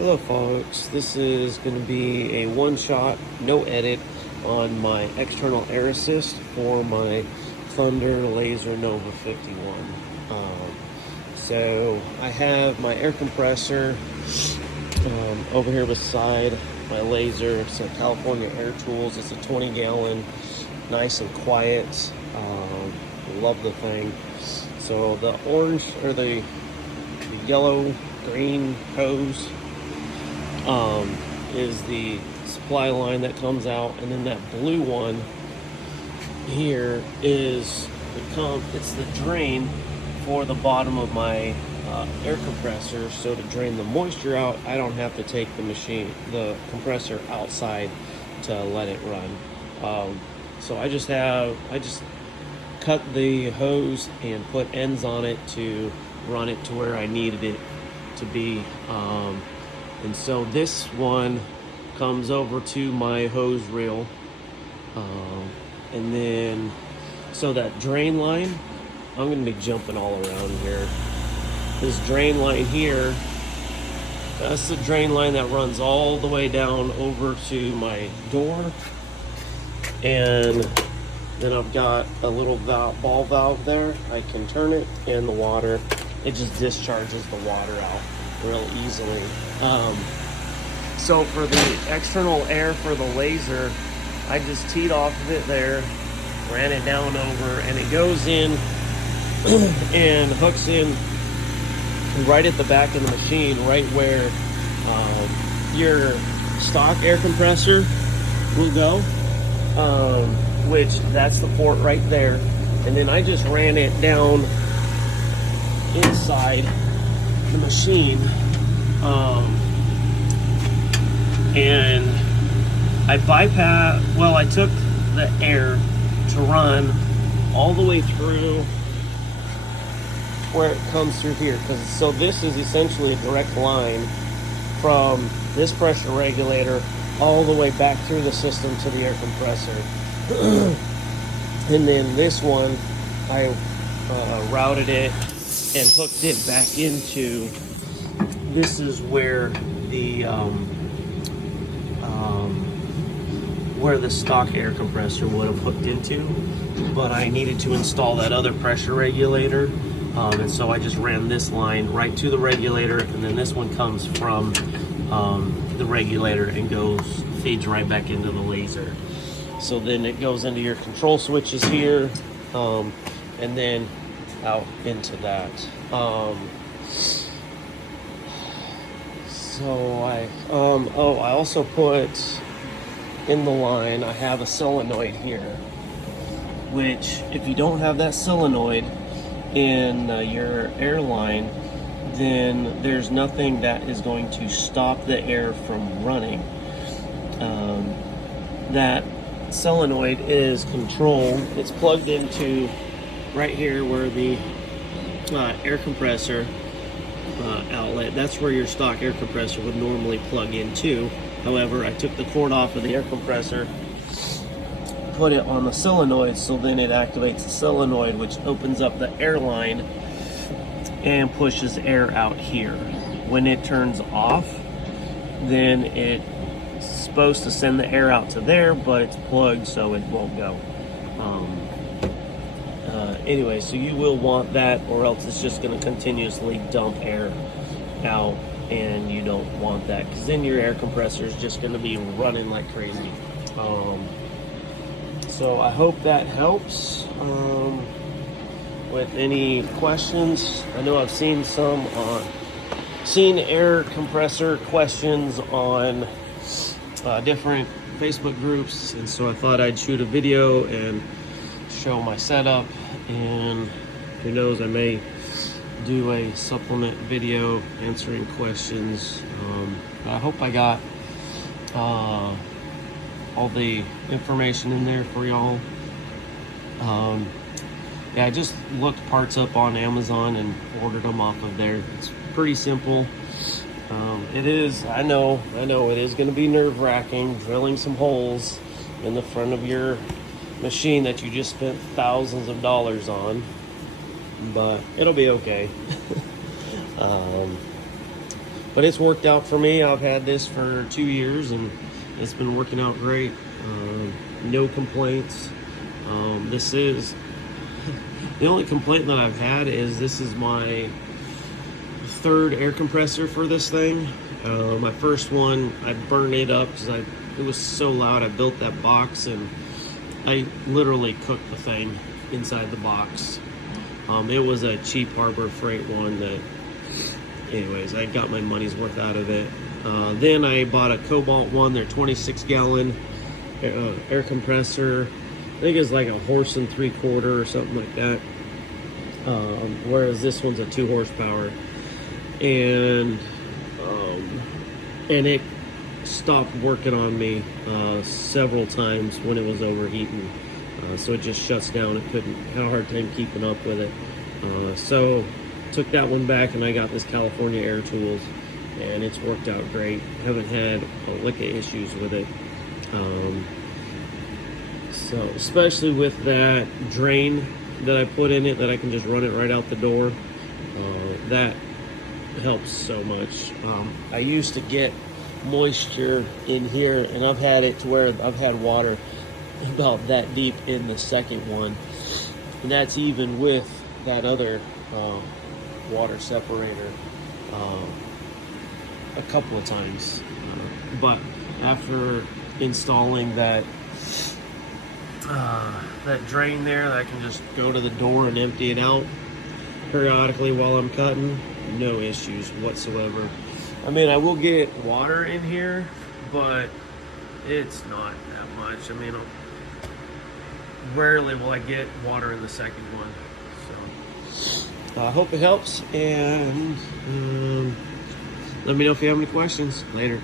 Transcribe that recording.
Hello folks, this is going to be a one-shot, no edit on my external air assist for my Thunder Laser Nova 51. So I have my air compressor over here beside my laser. It's a California Air Tools. It's a 20-gallon, nice and quiet. Love the thing. So the orange or the yellow green hose is the supply line that comes out, and then that blue one here is it's the drain for the bottom of my air compressor. So to drain the moisture out, I don't have to take the compressor outside to let it run. So I just cut the hose and put ends on it to run it to where I needed it to be. And so this one comes over to my hose reel. And then, so that drain line, I'm going to be jumping all around here. This drain line here, that's the drain line that runs all the way down over to my door. And then I've got a little ball valve there. I can turn it, and the water, it just discharges the water out real easily. So for the external air for the laser, I just teed off of it there, ran it down over, and it goes in and hooks in right at the back of the machine, right where your stock air compressor will go, which that's the port right there. And then I just ran it down inside the machine, and I I took the air to run all the way through where it comes through here, so this is essentially a direct line from this pressure regulator all the way back through the system to the air compressor. And then this one, I routed it and hooked it back into, this is where the stock air compressor would have hooked into, but I needed to install that other pressure regulator, and so I just ran this line right to the regulator, and then this one comes from the regulator and feeds right back into the laser. So then it goes into your control switches here, and then out into that. I also put in the line, I have a solenoid here, which if you don't have that solenoid in your air line, then there's nothing that is going to stop the air from running. That solenoid is controlled. It's plugged into right here where the air compressor outlet, that's where your stock air compressor would normally plug into. However, I took the cord off of the air compressor, put it on the solenoid, so then it activates the solenoid, which opens up the air line and pushes air out here. When it turns off, then it's supposed to send the air out to there, but it's plugged, so it won't go. Anyway, so you will want that, or else it's just going to continuously dump air out, and you don't want that, because then your air compressor is just going to be running like crazy. So I hope that helps. With any questions, I know I've seen seen air compressor questions on different Facebook groups, and so I thought I'd shoot a video and show my setup, and who knows, I may do a supplement video answering questions. I hope I got all the information in there for y'all. Yeah, I just looked parts up on Amazon and ordered them off of there. It's pretty simple. It is, I know it is going to be nerve-wracking drilling some holes in the front of your machine that you just spent thousands of dollars on, but it'll be okay. But it's worked out for me. I've had this for 2 years and it's been working out great. No complaints. This is the only complaint that I've had is this is my third air compressor for this thing. My first one, I burned it up because it was so loud. I built that box and I literally cooked the thing inside the box. It was a cheap Harbor Freight one that, anyways, I got my money's worth out of it. Then I bought a Cobalt one, their 26-gallon air compressor. I think it's like a 1.75 horses or something like that. Whereas this one's a 2 horsepower. And it stopped working on me several times when it was overheating. So it just shuts down. It had a hard time keeping up with it. So took that one back and I got this California Air Tools and it's worked out great. Haven't had a lick of issues with it. So especially with that drain that I put in it, that I can just run it right out the door, that helps so much. I used to get moisture in here and I've had it to where I've had water about that deep in the second one, and that's even with that other water separator a couple of times. But after installing that drain there that I can just go to the door and empty it out periodically while I'm cutting, no issues whatsoever. I mean, I will get water in here, but it's not that much. I mean, rarely will I get water in the second one. So I hope it helps, and let me know if you have any questions later.